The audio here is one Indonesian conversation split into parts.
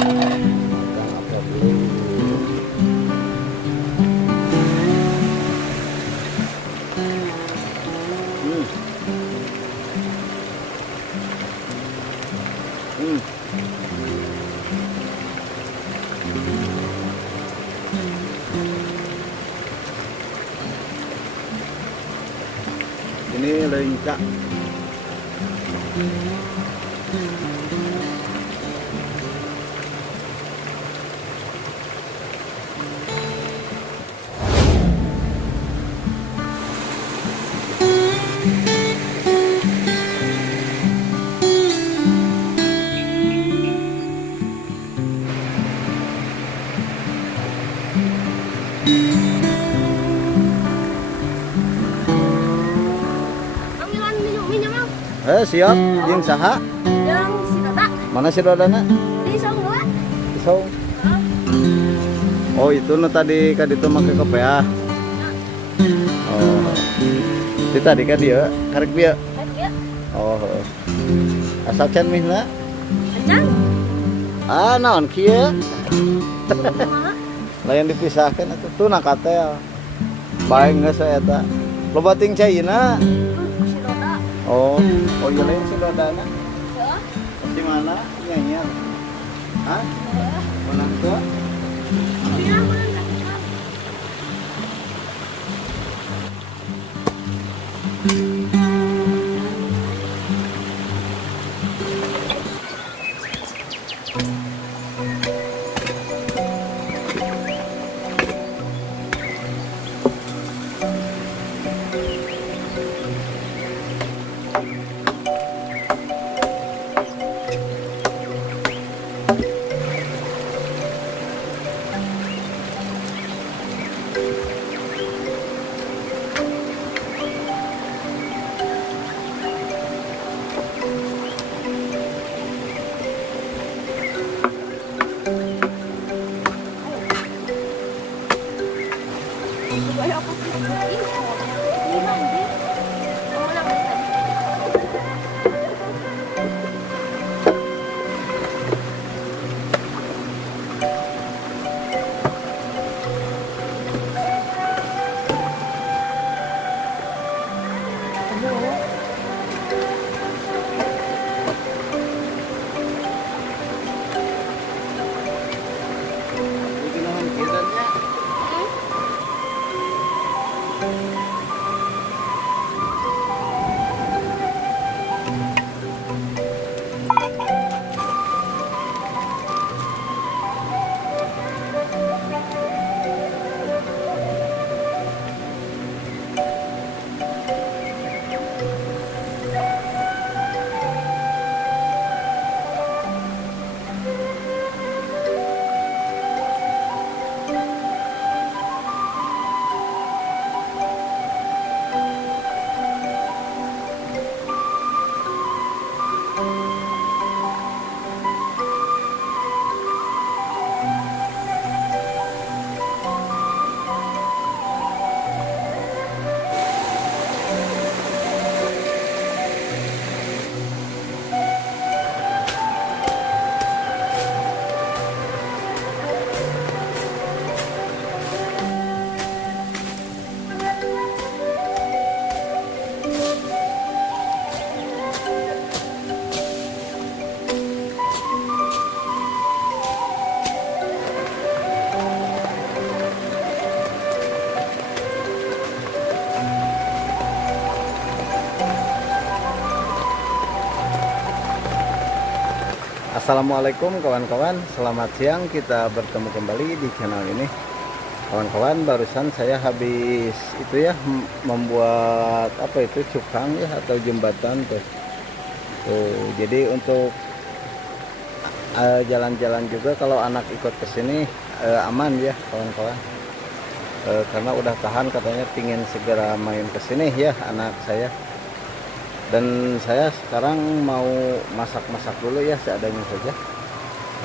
Makan apa dulu? Hmm. Hmm. Ini lenca. Panggilan minumnya mau. Siap, jeung saha? Yang si Tata. Mana si Dodana? Di Songgoa. Pisau. Oh, itu nu tadi ka ditu make kopiah. Oh. Di tadi ka dia karek bieu. Ya. Oh. Asa can mihna? Kencang. Naon kieu? Kumaha? Lain dipisahkeun atuh tuna kate. Bae geus we eta. Loba ting caina. Si Tata. Oh, oh iya lain si Dodana. Ya. Di mana? Nyanyian. Hah? Menang tuh? Iya, mana? Supaya aku ini hilang dia. Kamu nang tadi. Itu nahan kidannya. Assalamualaikum kawan-kawan, selamat siang. Kita bertemu kembali di channel ini. Kawan-kawan, barusan saya habis itu ya membuat apa itu cukang ya atau jembatan tuh. Jadi untuk jalan-jalan juga kalau anak ikut ke sini aman ya kawan-kawan. Karena udah tahan katanya pingin segera main ke sini ya anak saya. Dan saya sekarang mau masak-masak dulu ya seadanya saja.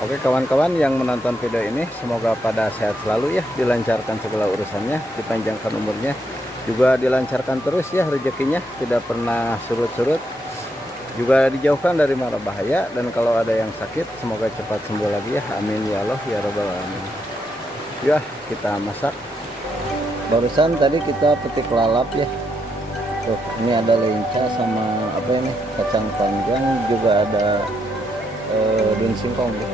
Oke kawan-kawan yang menonton video ini, semoga pada sehat selalu ya, dilancarkan segala urusannya, dipanjangkan umurnya, juga dilancarkan terus ya rezekinya, tidak pernah surut-surut. juga dijauhkan dari mara bahaya, dan kalau ada yang sakit semoga cepat sembuh lagi ya, amin ya Allah ya rabbal alamin. Ya kita masak. Barusan tadi kita petik lalap ya. Tuh, ini ada lenca sama apa ini, kacang panjang, juga ada daun singkong ya.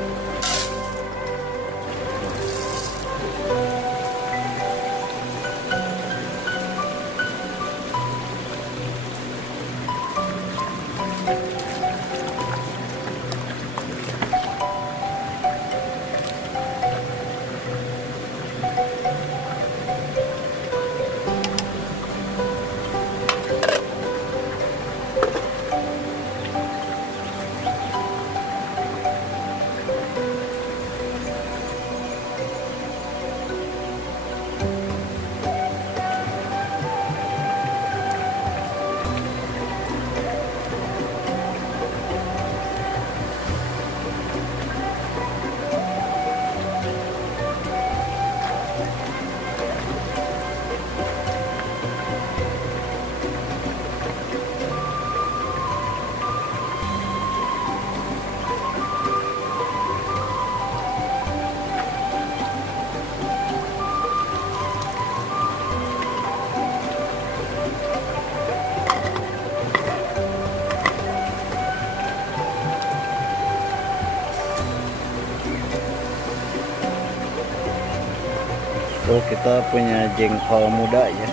Oh, kita punya jengkol muda ya.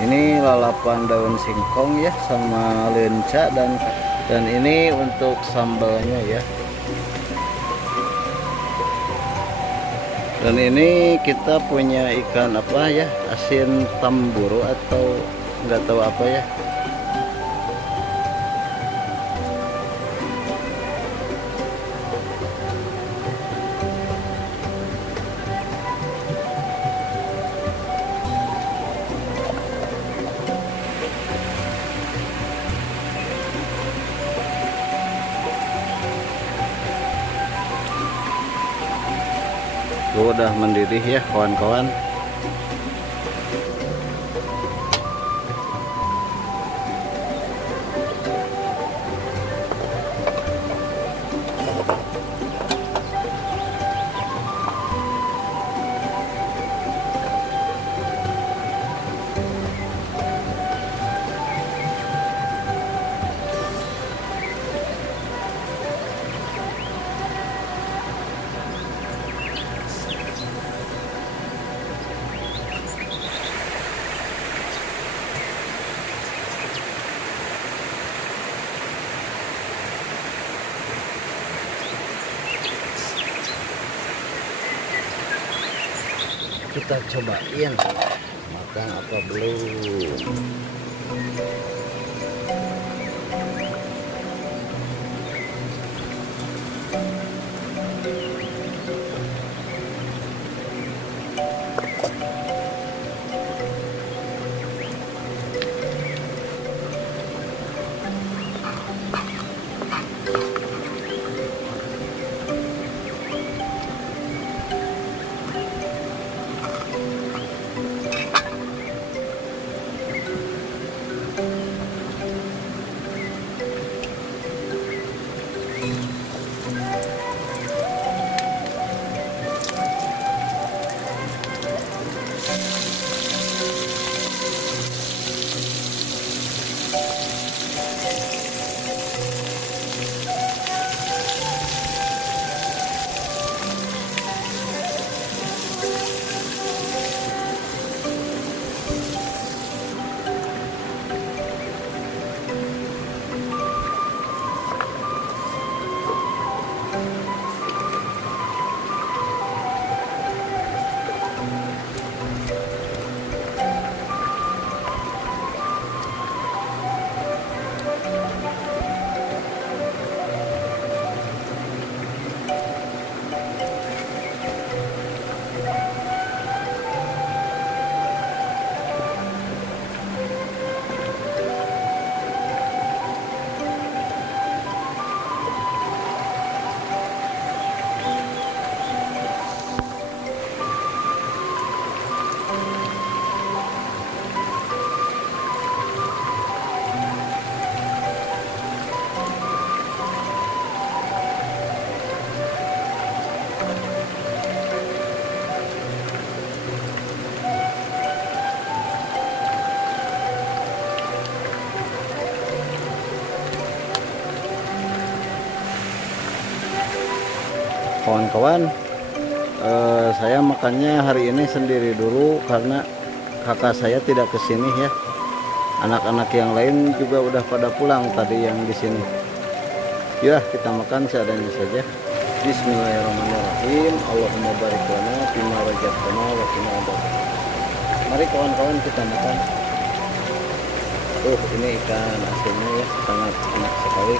Ini lalapan daun singkong ya, sama lenca, dan ini untuk sambalnya ya. Dan ini kita punya ikan apa ya, asin tamburu atau nggak tahu apa ya. Tuh, udah mendidih ya kawan-kawan. Kita cobain makan apa belum. kawan-kawan, saya makannya hari ini sendiri dulu karena kakak saya tidak kesini ya. Anak-anak yang lain juga udah pada pulang tadi yang di sini. Ya, kita makan seadanya saja. Bismillahirrahmanirrahim. Allahumma barik lana fima razaqtana wa qina adzabannar. Mari kawan-kawan kita makan. Tuh, ini ikan asinnya ya, sangat enak sekali.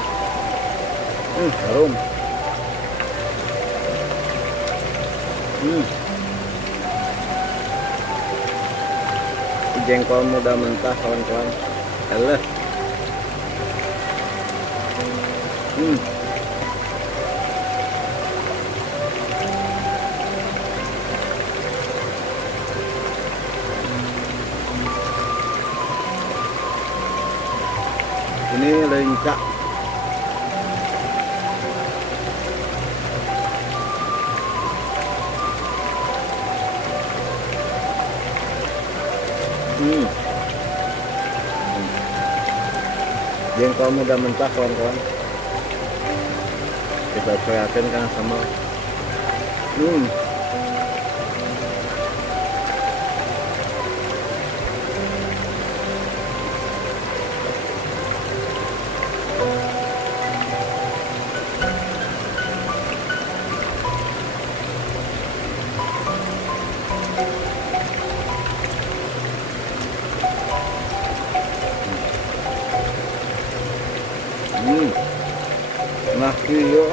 Harum. Jengkol muda mentah kawan-kawan. Alah. Ini lencak. Jengkol muda mentah kawan-kawan. Kita perhatikan kan sama. Nah, iya.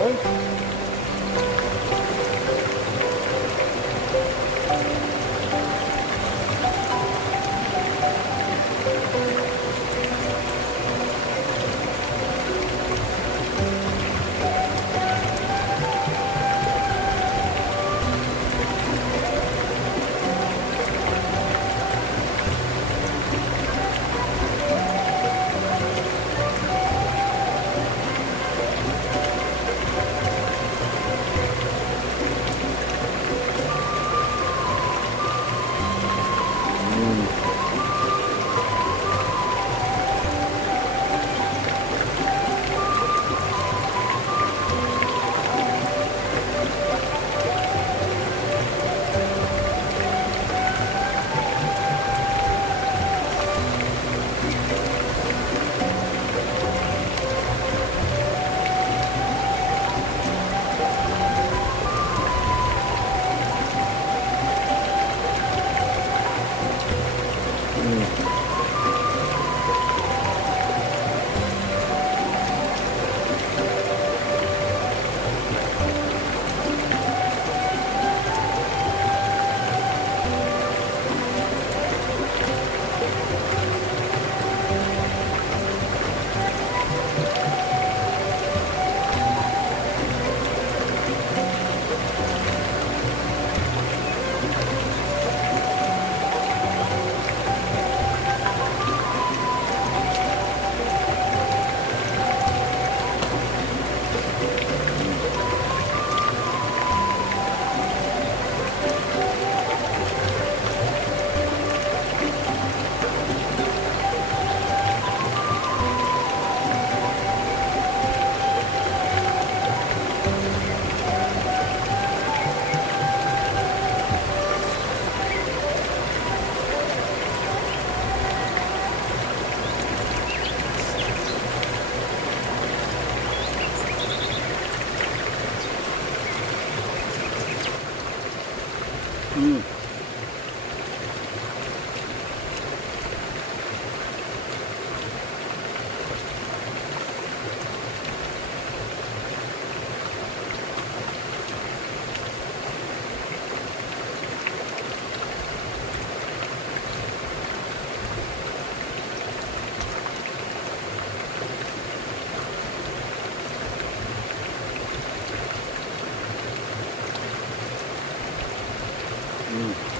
Hmm.